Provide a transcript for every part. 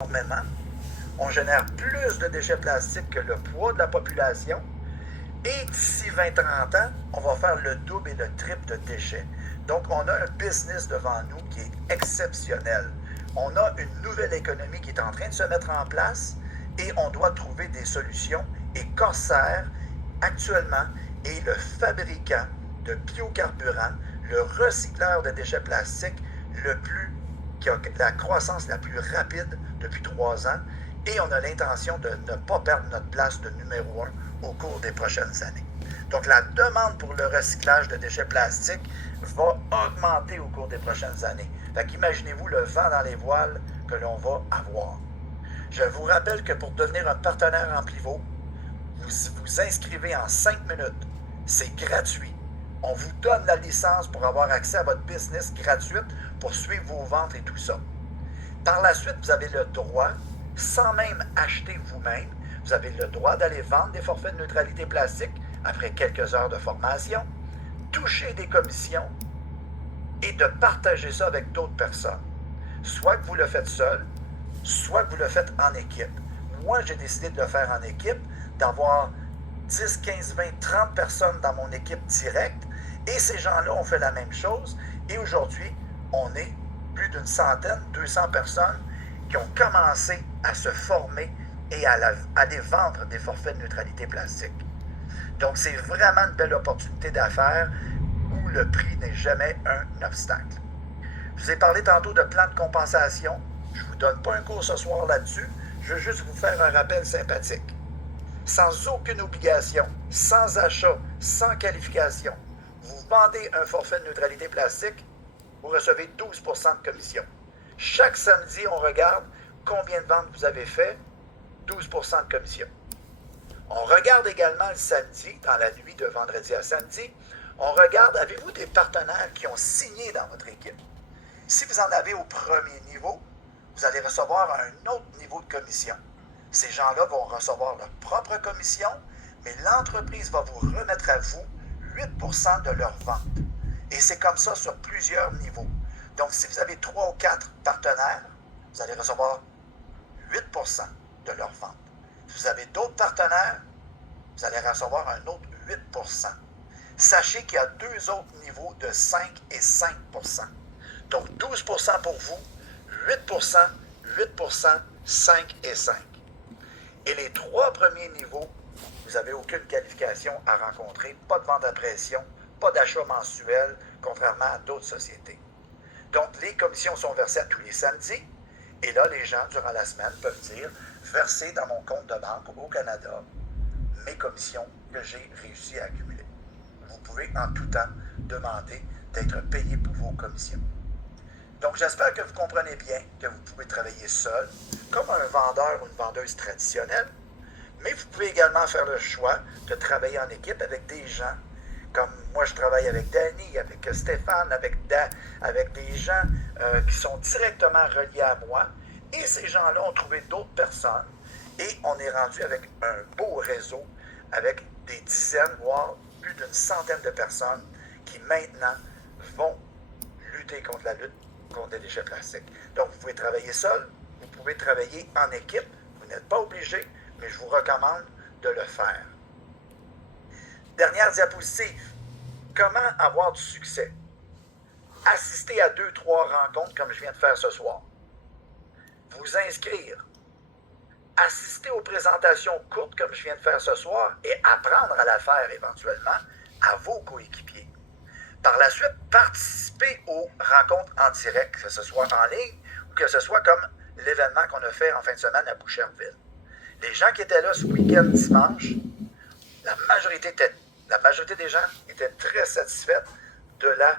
énormément. On génère plus de déchets plastiques que le poids de la population. Et d'ici 20-30 ans, on va faire le double et le triple de déchets. Donc, on a un business devant nous qui est exceptionnel. On a une nouvelle économie qui est en train de se mettre en place et on doit trouver des solutions. Et Corsair, actuellement, est le fabricant de biocarburants, le recycleur de déchets plastiques qui a la croissance la plus rapide depuis 3 ans. Et on a l'intention de ne pas perdre notre place de numéro 1 au cours des prochaines années. Donc, la demande pour le recyclage de déchets plastiques va augmenter au cours des prochaines années. Fait qu'imaginez-vous le vent dans les voiles que l'on va avoir. Je vous rappelle que pour devenir un partenaire Amplivo, vous vous inscrivez en 5 minutes. C'est gratuit. On vous donne la licence pour avoir accès à votre business gratuite pour suivre vos ventes et tout ça. Par la suite, vous avez le droit, sans même acheter vous-même, vous avez le droit d'aller vendre des forfaits de neutralité plastique après quelques heures de formation, toucher des commissions et de partager ça avec d'autres personnes. Soit que vous le faites seul, soit que vous le faites en équipe. Moi, j'ai décidé de le faire en équipe, d'avoir 10, 15, 20, 30 personnes dans mon équipe directe, et ces gens-là ont fait la même chose, et aujourd'hui, on est plus d'une centaine, 200 personnes qui ont commencé à se former et à aller vendre des forfaits de neutralité plastique. Donc, c'est vraiment une belle opportunité d'affaires où le prix n'est jamais un obstacle. Je vous ai parlé tantôt de plan de compensation. Je ne vous donne pas un cours ce soir là-dessus. Je veux juste vous faire un rappel sympathique. Sans aucune obligation, sans achat, sans qualification, vous vendez un forfait de neutralité plastique, vous recevez 12 % de commission. Chaque samedi, on regarde combien de ventes vous avez fait, 12 % de commission. On regarde également le samedi, dans la nuit de vendredi à samedi, on regarde, avez-vous des partenaires qui ont signé dans votre équipe? Si vous en avez au premier niveau, vous allez recevoir un autre niveau de commission. Ces gens-là vont recevoir leur propre commission, mais l'entreprise va vous remettre à vous 8 % de leur vente. Et c'est comme ça sur plusieurs niveaux. Donc, si vous avez 3 ou 4 partenaires, vous allez recevoir 8 % de leur vente. Si vous avez d'autres partenaires, vous allez recevoir un autre 8 %. Sachez qu'il y a 2 autres niveaux de 5 et 5 %. Donc, 12 % pour vous, 8 %, 8 %, 5 et 5. Et les 3 premiers niveaux, vous n'avez aucune qualification à rencontrer, pas de vente à pression, pas d'achat mensuel, contrairement à d'autres sociétés. Donc, les commissions sont versées à tous les samedis. Et là, les gens, durant la semaine, peuvent dire verser dans mon compte de banque au Canada mes commissions que j'ai réussi à accumuler. Vous pouvez en tout temps demander d'être payé pour vos commissions. Donc, j'espère que vous comprenez bien que vous pouvez travailler seul, comme un vendeur ou une vendeuse traditionnelle, mais vous pouvez également faire le choix de travailler en équipe avec des gens, comme moi je travaille avec Danny, avec Stéphane, avec des gens qui sont directement reliés à moi, et ces gens-là ont trouvé d'autres personnes, et on est rendu avec un beau réseau, avec des dizaines, voire plus d'une centaine de personnes qui maintenant vont lutter contre les déchets plastiques. Donc, vous pouvez travailler seul, vous pouvez travailler en équipe, vous n'êtes pas obligé, mais je vous recommande de le faire. Dernière diapositive. Comment avoir du succès? Assister à 2-3 rencontres comme je viens de faire ce soir. Vous inscrire. Assister aux présentations courtes comme je viens de faire ce soir et apprendre à la faire éventuellement à vos coéquipiers. Par la suite, participer aux rencontres en direct, que ce soit en ligne ou que ce soit comme l'événement qu'on a fait en fin de semaine à Boucherville. Les gens qui étaient là ce week-end dimanche, la majorité des gens étaient très satisfaits de la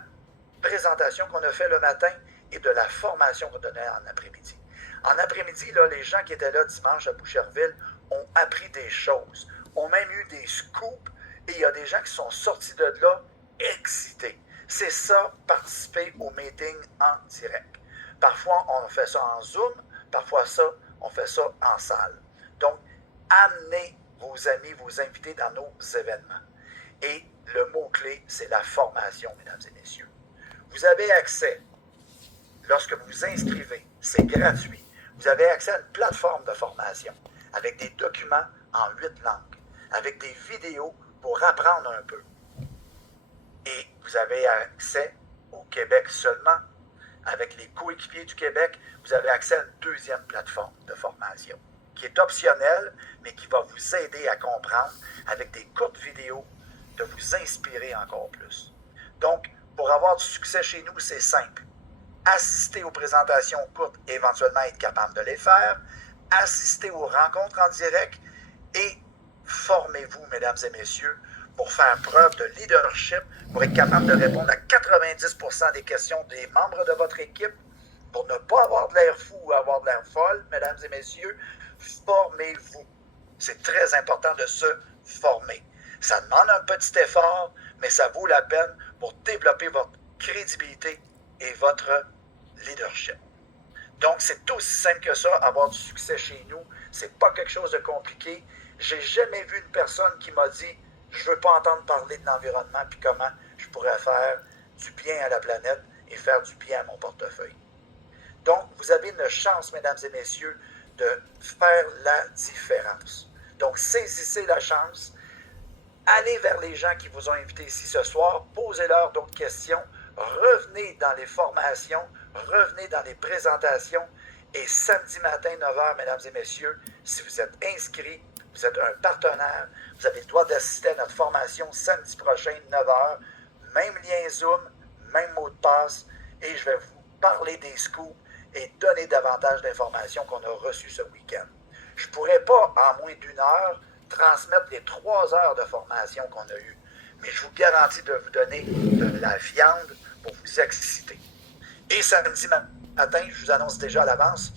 présentation qu'on a fait le matin et de la formation qu'on donnait en après-midi. En après-midi, là, les gens qui étaient là dimanche à Boucherville ont appris des choses, ont même eu des scoops, et il y a des gens qui sont sortis de là excités. C'est ça, participer au meeting en direct. Parfois, on fait ça en Zoom, parfois on fait ça en salle. Donc, amenez vos amis, vos invités dans nos événements. Et le mot-clé, c'est la formation, mesdames et messieurs. Vous avez accès, lorsque vous vous inscrivez, c'est gratuit. vous avez accès à une plateforme de formation avec des documents en 8 langues, avec des vidéos pour apprendre un peu. Et vous avez accès au Québec seulement. Avec les coéquipiers du Québec, vous avez accès à une deuxième plateforme de formation qui est optionnelle, mais qui va vous aider à comprendre avec des courtes vidéos, de vous inspirer encore plus. Donc, pour avoir du succès chez nous, c'est simple. Assister aux présentations courtes et éventuellement être capable de les faire, assister aux rencontres en direct et formez-vous, mesdames et messieurs, pour faire preuve de leadership, pour être capable de répondre à 90% des questions des membres de votre équipe, pour ne pas avoir de l'air fou ou avoir de l'air folle, mesdames et messieurs, formez-vous. C'est très important de se former. Ça demande un petit effort, mais ça vaut la peine pour développer votre crédibilité et votre leadership. Donc, c'est aussi simple que ça, avoir du succès chez nous. C'est pas quelque chose de compliqué. J'ai jamais vu une personne qui m'a dit « Je veux pas entendre parler de l'environnement puis comment je pourrais faire du bien à la planète et faire du bien à mon portefeuille. » Donc, vous avez une chance, mesdames et messieurs, de faire la différence. Donc, saisissez la chance. Allez vers les gens qui vous ont invité ici ce soir. Posez-leur d'autres questions. Revenez dans les formations. Revenez dans les présentations. Et samedi matin, 9h, mesdames et messieurs, si vous êtes inscrits, vous êtes un partenaire, vous avez le droit d'assister à notre formation samedi prochain, 9h. Même lien Zoom, même mot de passe. Et je vais vous parler des scoops et donner davantage d'informations qu'on a reçues ce week-end. Je ne pourrais pas, en moins d'1 heure, transmettre les 3 heures de formation qu'on a eues. Mais je vous garantis de vous donner de la viande pour vous exciter. Et samedi matin, je vous annonce déjà à l'avance,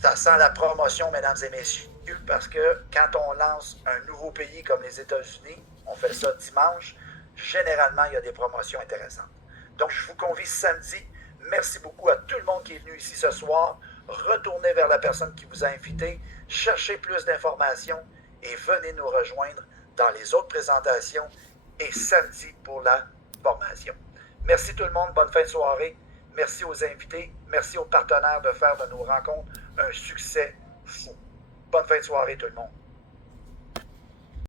ça sent la promotion, mesdames et messieurs, parce que quand on lance un nouveau pays comme les États-Unis, on fait ça dimanche, généralement, il y a des promotions intéressantes. Donc, je vous convie samedi. Merci beaucoup à tout le monde qui est venu ici ce soir. Retournez vers la personne qui vous a invité, cherchez plus d'informations et venez nous rejoindre dans les autres présentations et samedi pour la formation. Merci tout le monde, bonne fin de soirée. Merci aux invités, merci aux partenaires de faire de nos rencontres un succès fou. Bonne fin de soirée tout le monde.